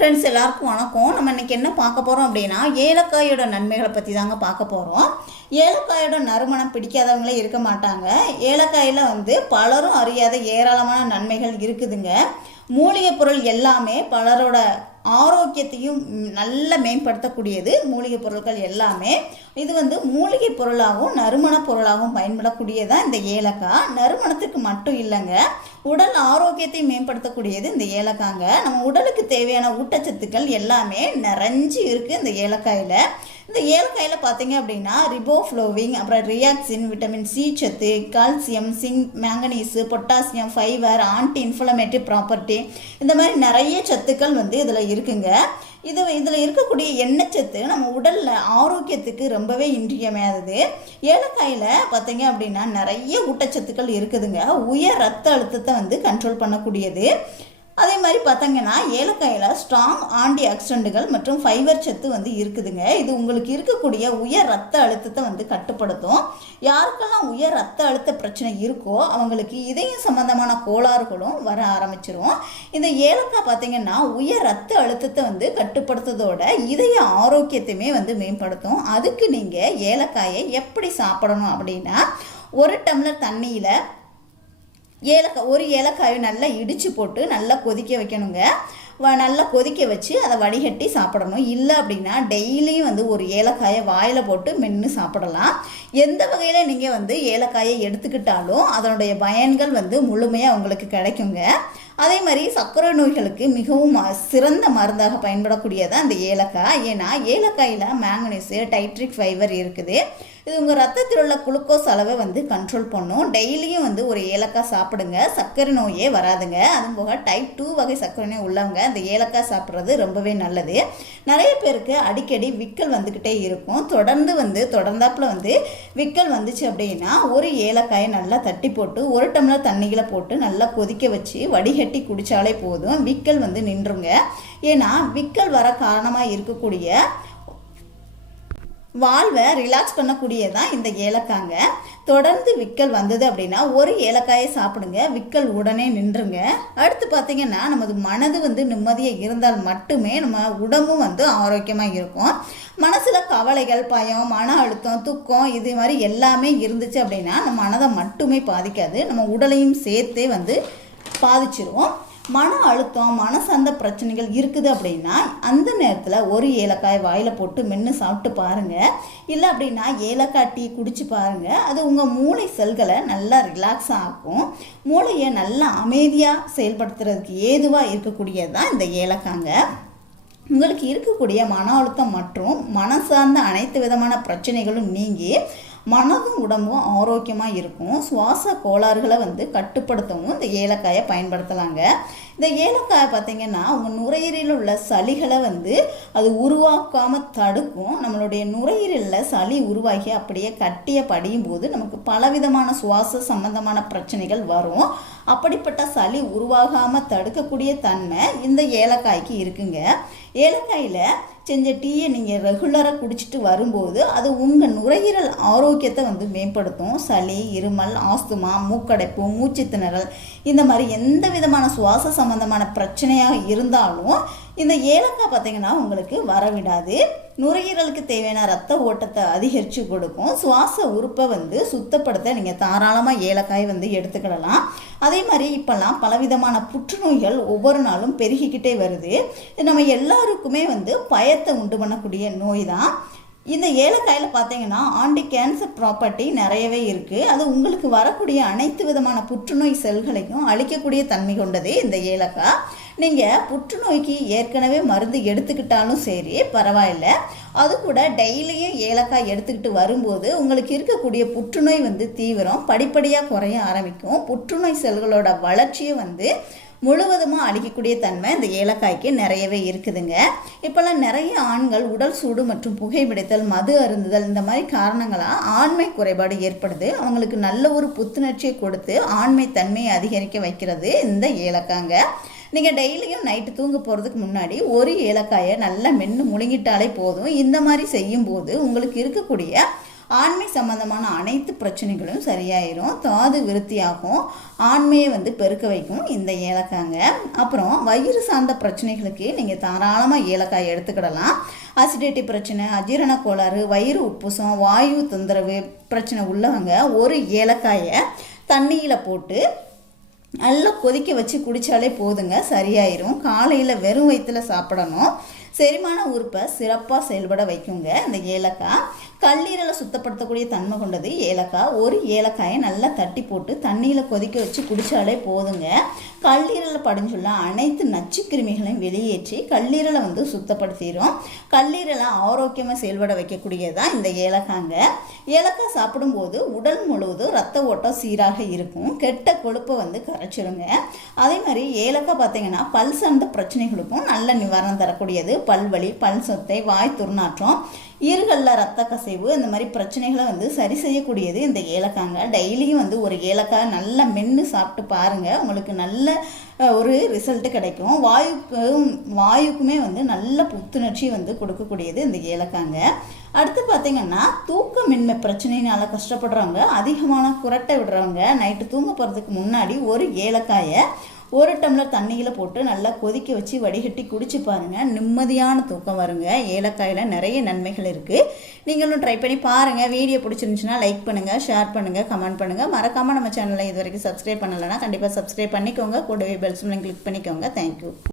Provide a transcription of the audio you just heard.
Friends எல்லாருக்கும் வணக்கம். நம்ம இன்றைக்கி என்ன பார்க்க போகிறோம் அப்படின்னா ஏலக்காயோட நன்மைகளை பற்றி தாங்க பார்க்க போகிறோம் ஏலக்காயோட நறுமணம் பிடிக்காதவங்களே இருக்க மாட்டாங்க. ஏலக்காயில் வந்து பலரும் அறியாத ஏராளமான நன்மைகள் இருக்குதுங்க. மூலிகை பொருள் எல்லாமே பலரோட ஆரோக்கியத்தையும் நல்லா நல்ல மேம்படுத்தக்கூடியது மூலிகை பொருட்கள் எல்லாமே. இது வந்து மூலிகை பொருளாகவும் நறுமண பொருளாகவும் பயன்படக்கூடியதான் இந்த ஏலக்காய். நறுமணத்துக்கு மட்டும் இல்லைங்க. உடல் ஆரோக்கியத்தை மேம்படுத்தக்கூடியது இந்த ஏலக்காங்க நம்ம உடலுக்கு தேவையான ஊட்டச்சத்துக்கள் எல்லாமே நிறைஞ்சு இருக்குது இந்த ஏலக்காயில். இந்த ஏலக்காயில் பார்த்தீங்க அப்படின்னா ரிபோஃப்ளோவிங் அப்புறம் ரியாக்சின் விட்டமின் சி சத்து calcium zinc manganese potassium fibre anti inflammatory property இந்த மாதிரி நிறைய சத்துக்கள் வந்து இதில் இருக்குங்க. இது இதில் இருக்கக்கூடிய எண்ணெய் சத்து நம்ம உடலில் ஆரோக்கியத்துக்கு ரொம்பவே இன்றியமையாதது. ஏலக்காயில் பார்த்தீங்க அப்படின்னா நிறைய ஊட்டச்சத்துக்கள் இருக்குதுங்க. உயர் ரத்த அழுத்தத்தை வந்து கண்ட்ரோல் பண்ணக்கூடியது. அதே மாதிரி பார்த்தங்கன்னா ஏலக்காயில் ஸ்ட்ராங் ஆண்டி ஆக்சிடென்ட்டுகள் மற்றும் ஃபைபர் சத்து வந்து இருக்குதுங்க. இது உங்களுக்கு இருக்கக்கூடிய உயர் ரத்த அழுத்தத்தை வந்து கட்டுப்படுத்தும். யாருக்கெல்லாம் உயர் ரத்த அழுத்த பிரச்சனை இருக்கோ அவங்களுக்கு இதயம் சம்பந்தமான கோளாறுகளும் வர ஆரம்பிச்சிரும். இந்த ஏலக்காய் பார்த்திங்கன்னா உயர் ரத்த அழுத்தத்தை வந்து கட்டுப்படுத்துறதோட இதய ஆரோக்கியத்தையுமே வந்து மேம்படுத்தும். அதுக்கு நீங்கள் ஏலக்காயை எப்படி சாப்பிடணும் அப்படின்னா ஒரு டம்ளர் தண்ணியில் ஏலக்காய் ஒரு ஏலக்காயை நல்லா இடித்து போட்டு நல்லா கொதிக்க வைக்கணுங்க. வ- நல்லா கொதிக்க வச்சு அதை வடிகட்டி சாப்பிடணும். இல்லை அப்படின்னா டெய்லியும் வந்து ஒரு ஏலக்காயை வாயில் போட்டு மென்று சாப்பிடலாம். எந்த வகையில் நீங்கள் வந்து ஏலக்காயை எடுத்துக்கிட்டாலும் அதனுடைய பயன்கள் வந்து முழுமையாக உங்களுக்கு கிடைக்குங்க. அதே மாதிரி சர்க்கரை நோய்களுக்கு மிகவும் ம- சிறந்த மருந்தாக பயன்படக்கூடியது அந்த ஏலக்காய். ஏன்னா ஏலக்காயில் மேங்கனீஸு டைட்ரிக் ஃபைபர் இருக்குது. இது உங்கள் ரத்தத்தில் உள்ள குளுக்கோஸ் அளவை வந்து கண்ட்ரோல் பண்ணும். டெய்லியும் வந்து ஒரு ஏலக்காய் சாப்பிடுங்க. சர்க்கரை நோயே வராதுங்க. அதுவும் போக டைப் டூ வகை சர்க்கரை நோய் உள்ளவங்க அந்த ஏலக்காய் சாப்பிட்றது ரொம்பவே நல்லது. நிறைய பேருக்கு அடிக்கடி விக்கல் வந்துக்கிட்டே இருக்கும். தொடர்ந்து வந்து தொடர்ந்தாப்புல வந்து விக்கல் வந்துச்சு அப்படின்னா ஒரு ஏலக்காயை நல்லா தட்டி போட்டு ஒரு டம்ளர் தண்ணிகளை போட்டு நல்லா கொதிக்க வச்சு வடிகட்டி குடித்தாலே போதும். விக்கல் வந்து நின்றுங்க. ஏன்னா விக்கல் வர காரணமாக இருக்கக்கூடிய வாழ்வை ரிலாக்ஸ் பண்ணக்கூடியதான் இந்த ஏலக்காங்க. தொடர்ந்து விக்கல் வந்தது அப்படின்னா ஒரு ஏலக்காயை சாப்பிடுங்க. விக்கல் உடனே நின்றுங்க. அடுத்து பார்த்தீங்கன்னா நமது மனது வந்து நிம்மதியாக இருந்தால் மட்டுமே நம்ம உடம்பும் வந்து ஆரோக்கியமாக இருக்கும். மனசில் கவலைகள் பயம் மன அழுத்தம் துக்கம் இது மாதிரி எல்லாமே இருந்துச்சு அப்படின்னா நம்ம மனதை மட்டுமே பாதிக்காது. நம்ம உடலையும் சேர்த்தே வந்து பாதிச்சிரும் மன அழுத்தம் மன சார்ந்த பிரச்சனைகள் இருக்குது அப்படின்னா அந்த நேரத்தில் ஒரு ஏலக்காய் வாயில் போட்டு மென்று சாப்பிட்டு பாருங்கள் இல்லை அப்படின்னா ஏலக்காய் டீ குடிச்சு பாருங்கள் அது உங்கள் மூளை செல்களை நல்லா ரிலாக்ஸ் ஆகும் மூளையை நல்லா அமைதியாக செயல்படுத்துறதுக்கு ஏதுவாக இருக்கக்கூடியது தான் இந்த ஏலக்காங்க. உங்களுக்கு இருக்கக்கூடிய மன அழுத்தம் மற்றும் மனம் சார்ந்த அனைத்து விதமான பிரச்சனைகளும் நீங்கி மனதும் உடம்பும் ஆரோக்கியமாக இருக்கும். சுவாச கோளாறுகளை வந்து கட்டுப்படுத்தவும் இந்த ஏலக்காயை பயன்படுத்தலாங்க. இந்த ஏலக்காயை பார்த்தீங்கன்னா உங்கள் நுரையீரலில் உள்ள சளிகளை வந்து அது உருவாக்காமல் தடுக்கும். நம்மளுடைய நுரையீரலில் சளி உருவாகி அப்படியே கட்டிய படியும் போது நமக்கு பலவிதமான சுவாச சம்பந்தமான பிரச்சனைகள் வரும். அப்படிப்பட்ட சளி உருவாகாமல் தடுக்கக்கூடிய தன்மை இந்த ஏலக்காய்க்கு இருக்குங்க. ஏலக்காயில் செஞ்ச டீயை நீங்கள் ரெகுலராக குடிச்சிட்டு வரும்போது அது உங்கள் நுரையீரல் ஆரோக்கியத்தை வந்து மேம்படுத்தும். சளி இருமல் ஆஸ்துமா மூக்கடைப்பு மூச்சு திணறல் இந்த மாதிரி எந்த விதமான சுவாச சம்பந்தமான பிரச்சனையாக இருந்தாலும் இந்த ஏலக்காய் பார்த்தீங்கன்னா உங்களுக்கு வரவிடாது. நுரையீரலுக்கு தேவையான ரத்த ஓட்டத்தை அதிகரித்து கொடுக்கும். சுவாச உறுப்பை வந்து சுத்தப்படுத்த நீங்கள் தாராளமாக ஏலக்காய் வந்து எடுத்துக்கிடலாம். அதே மாதிரி இப்போல்லாம் பலவிதமான புற்றுநோய்கள் ஒவ்வொரு நாளும் பெருகிக்கிட்டே வருது. இது நம்ம எல்லாருக்குமே வந்து பயத்தை உண்டு பண்ணக்கூடிய நோய் தான். இந்த ஏலக்காயில் பார்த்தீங்கன்னா ஆண்டி கேன்சர் ப்ராப்பர்ட்டி நிறையவே இருக்குது அது உங்களுக்கு வரக்கூடிய அனைத்து விதமான புற்றுநோய் செல்களையும் அழிக்கக்கூடிய தன்மை கொண்டது இந்த ஏலக்காய் நீங்கள் புற்றுநோய்க்கு ஏற்கனவே மருந்து எடுத்துக்கிட்டாலும் சரி பரவாயில்ல. அது கூட டெய்லியும் ஏலக்காய் எடுத்துக்கிட்டு வரும்போது உங்களுக்கு இருக்கக்கூடிய புற்றுநோய் வந்து தீவிரம் படிப்படியாக குறைய ஆரம்பிக்கும். புற்றுநோய் செல்களோட வளர்ச்சியை வந்து முழுவதுமாக அழிக்கக்கூடிய தன்மை இந்த ஏலக்காய்க்கு நிறையவே இருக்குதுங்க. இப்போல்லாம் நிறைய ஆண்கள் உடல் சூடு மற்றும் புகைப்பிடித்தல் மது அருந்துதல் இந்த மாதிரி காரணங்களாக ஆண்மை குறைபாடு ஏற்படுது. அவங்களுக்கு நல்ல ஒரு புத்துணர்ச்சியை கொடுத்து ஆண்மை தன்மையை அதிகரிக்க வைக்கிறது இந்த ஏலக்காங்க. நீங்கள் டெய்லியும் நைட்டு தூங்க போகிறதுக்கு முன்னாடி ஒரு ஏலக்காயை நல்லா மென்று முழுங்கிட்டாலே போதும். இந்த மாதிரி செய்யும்போது உங்களுக்கு இருக்கக்கூடிய ஆண்மை சம்பந்தமான அனைத்து பிரச்சனைகளும் சரியாயிரும். தாது விருத்தியாகும். ஆண்மையை வந்து பெருக்க வைக்கும் இந்த ஏலக்காங்க. அப்புறம் வயிறு சார்ந்த பிரச்சனைகளுக்கு நீங்கள் தாராளமாக ஏலக்காய் எடுத்துக்கிடலாம். அசிடிட்டி பிரச்சனை அஜீரண கோளாறு வயிறு உப்புசம் வாயு தொந்தரவு பிரச்சனை உள்ளவங்க ஒரு ஏலக்காயை தண்ணியில் போட்டு நல்லா கொதிக்க வச்சு குடித்தாலே போதுங்க. சரியாயிரும். காலையில் வெறும் வயிற்றில் சாப்பிடணும். செரிமான உறுப்பை சிறப்பாக செயல்பட வைக்குங்க இந்த ஏலக்காய். கல்லீரலை சுத்தப்படுத்தக்கூடிய தன்மை கொண்டது ஏலக்காய். ஒரு ஏலக்காயை நல்லா தட்டி போட்டு தண்ணியில் கொதிக்க வச்சு குடித்தாலே போதுங்க. கல்லீரலை படிஞ்சுள்ள அனைத்து நச்சு கிருமிகளையும் வெளியேற்றி கல்லீரலை வந்து சுத்தப்படுத்திடும் கல்லீரலை ஆரோக்கியமாக செயல்பட வைக்கக்கூடியதான் இந்த ஏலக்காங்க. ஏலக்காய் சாப்பிடும்போது உடல் முழுவதும் ரத்த ஓட்டம் சீராக இருக்கும். கெட்ட கொழுப்பை வந்து கரைச்சிருங்க. அதே மாதிரி ஏலக்காய் பார்த்தீங்கன்னா பல் சார்ந்த பிரச்சனைகளுக்கும் நல்ல நிவாரணம் தரக்கூடியது. பல்வலி பல் சொத்தை வாய் துர்நாற்றம் ஈறுகளில் ரத்த கசைவு இந்த மாதிரி பிரச்சனைகளை வந்து சரி செய்யக்கூடியது இந்த ஏலக்காங்க. டெய்லியும் வந்து ஒரு ஏலக்காய் நல்லா மென்று சாப்பிட்டு பாருங்கள் உங்களுக்கு நல்ல ஒரு ரிசல்ட்டு கிடைக்கும். வாயுக்கும் வாயுக்குமே வந்து நல்ல புத்துணர்ச்சி வந்து கொடுக்கக்கூடியது இந்த ஏலக்காங்க. அடுத்து பார்த்திங்கன்னா தூக்கமின்மை பிரச்சனையினால் கஷ்டப்படுறவங்க அதிகமான குரட்டை விடுறவங்க நைட்டு தூங்க போகிறதுக்கு முன்னாடி ஒரு ஏலக்காயை ஒரு டம்ளர் தண்ணியில் போட்டு நல்லா கொதிக்க வச்சு வடிகட்டி குடிச்சு பாருங்கள் நிம்மதியான தூக்கம் வருங்க. ஏலக்காயில் நிறைய நன்மைகள் இருக்குது நீங்களும் ட்ரை பண்ணி பாருங்கள் வீடியோ பிடிச்சிருந்துச்சுன்னா லைக் பண்ணுங்கள் ஷேர் பண்ணுங்கள் கமெண்ட் பண்ணுங்கள் மறக்காமல் நம்ம சேனலை இது வரைக்கும் சப்ஸ்கிரைப் பண்ணலைன்னா கண்டிப்பாக சப்ஸ்கிரைப் பண்ணிக்கோங்க. கூடவே பெல்ஸ் கிளிக் பண்ணிக்கோங்க. தேங்க்யூ